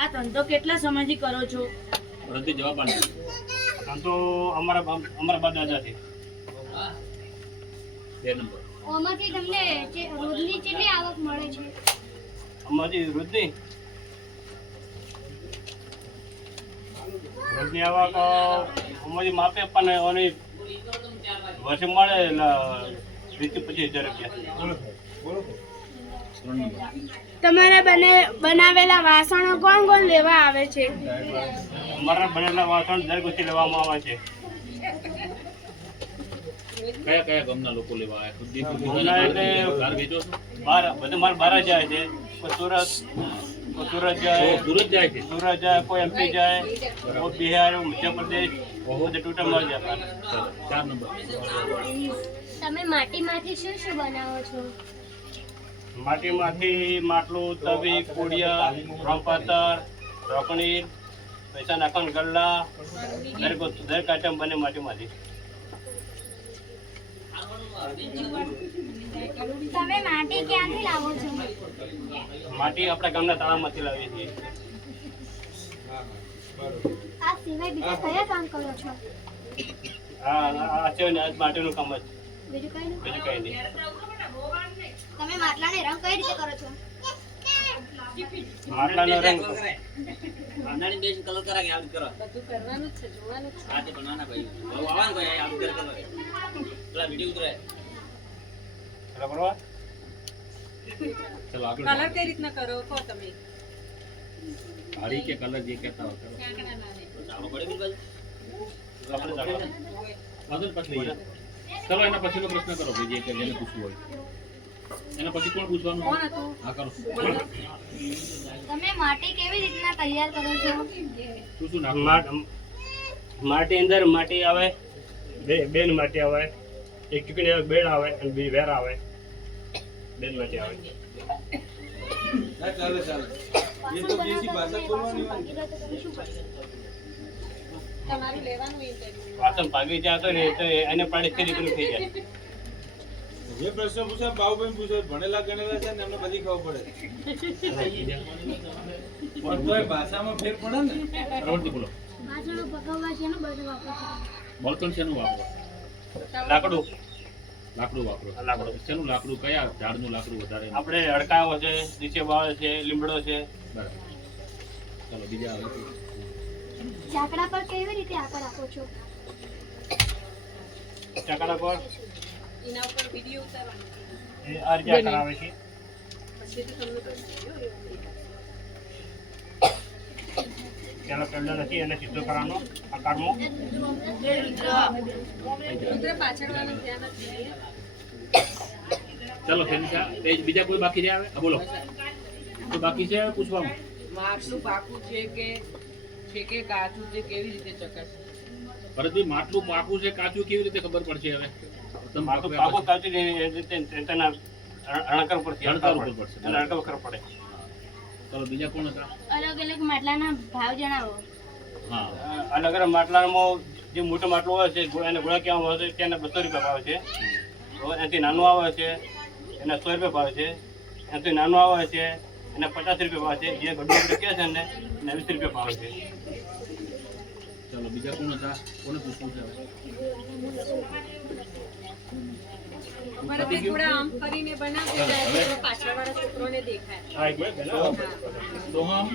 આ ધંધો કેટલા સમયથી કરો છો? પરથી જવાબ આપ. ધંધો અમારા બા દાદા છે. 2 નંબર. ઓમાંથી તમને રોજની કેટલી આવક મળે છે? અમારી રોજની આવક અમારી માપે પણ ઓની વર્ષે મળે એટલે 20-25 હજાર રૂપિયા. 3 નંબર. તમારા બનાવેલા વાસણો કોણ કોણ લેવા આવે છે? અમારા બનેલા વાસણ દર ગુસ્સી લેવામાં આવે છે. કયા કયા ગામના લોકો લેવા આવ્યા? ખુદ ગામના એટલે બહાર વેચો છો? બહાર બધું મારે બહાર જાય છે. કોઈ સુરત જાય, સુરત જાય છે. કોઈ MP જાય, કોઈ બિહાર, મધ્યપ્રદેશ, બધે ટોટલમાં જાય. 4 નંબર. તમે માટીમાંથી શું શું બનાવો છો? માટીમાંથી માટલું, તવી, કોડિયા, રંપાતર, રોકણી, પૈસા નાખવાના ગલ્લા, દરેક આઈટમ બને માટીમાંથી. તમે માટી ક્યાંથી લાવો છો? માટી આપણા ગામના તળાવમાંથી લાવીએ છીએ. આ સિવાય બીજા કયા કામ કરો છો? આ છે ને, આ માટીનું કામ જ, બીજું કઈ નહીં? બીજું કંઈ નહીં. તમે માટલાને રંગ કઈ રીતે કરો છો? માટલાનો રંગ નાની બેન કલર કરાગે આવું કરો બધું કરવાનું છે જોવાનું છે આ તે બનાવના ભાઈ બહુ આવવાનું કોઈ આવું કર પેલા વિડિયો ઉતરે બરાબર. ચલો આગળ. કલર કઈ રીતના કરો કહો તમે? હાડી કે કલર જે કહેતા હોય કરો. ચાલો પડે બિલકુલ આપણે ચાલો. આગળ પછી લઈએ. ચલો એના પછીનો પ્રશ્ન કરો ભાઈ, જે કે જેને પૂછવું હોય એના પછી કોણ પૂછવાનું? કોણ હતું? હા કરો. તમે માટી કેવી રીતના તૈયાર કરો છો? શું નાખવું? માટી અંદર માટી આવે, બેન માટી આવે, એક ચીકણી આવે, બેડ આવે અને બીજી વેર આવે. બેન માટી આવે. વાસણ બનાવતા સમયે શું કરો? તમારું લેવાનું ઇન્ટરવ્યુ. વાસણ ભાગી જાય તો ને તો એને પાણી ફેરી પેલું થઈ જાય. જે પ્રશ્ન પૂછે બાબુબેન પૂછે ભણેલા ગણેલા છે ને એમને બધી ખબર પડે પણ તોય ભાષામાં ફેર પડે ને. પ્રવૃત્તિ બોલો. વાસણો પકવવા છે ને બધું વાપરો છો? બળતણ શેનું વાપરો? લાકડું વાપરો. લાકડું. શેનું લાકડું? કયા ઝાડનું લાકડું વધારે? આપણે અડકાવો છે, નીચે બાળ છે, લીમડો છે. બરાબર. ચાલો બીજા આવે. ચાકડા પર કેવી રીતે આકાર આપો છો? ચાકડા પર એના ઉપર વિડિયો ઉતારવાનો એ આ રીતે આકાર આવે છે. પછી તો તમને કહી તેનો પેડલ નથી, એને સીધો કરવાનો આકારમાં. ઉતરે પાછળ વાળા ધ્યાન જ નહીં. ચાલો ફેનિશા તે બીજા કોઈ બાકી રહ્યા આવે? હા બોલો. કોઈ બાકી છે પૂછવાનું? માટલું પાકું છે કે કાચું છે કેવી રીતે ચકાસે? ભરતભાઈ માટલું પાકું છે કાચું કેવી રીતે ખબર પડશે? હવે તમે માટલું પાકું કાચું એ રીતે તેના અણકર પરથી અણકર ઉપર પડશે. એને અણકર કરવો પડે. ચાલો બીજા કોણ હતા? અલગ અલગ માટલાના ભાવ જણાવો. હા અલગ અલગ માટલામાં જે મોટો માટલું હોય છે એને ગોળા કહેવામાં આવે છે, તેના 200 રૂપિયા ભાવ છે. એનાથી નાનું આવે છે એના 100 રૂપિયા ભાવ છે. એનાથી નાનું આવે છે એના 50 રૂપિયા ભાવ છે. જે ગડું કહે છે ને એના 20 રૂપિયા ભાવ છે. ચાલો બીજા કોણ હતા? કોને પૂછવું છે હવે? બરાબર થોડા આમ કરીને બનાવજો એટલે પાછળ વાળા છોકરોને દેખાય. હા, એક મિનિટ. સોહમ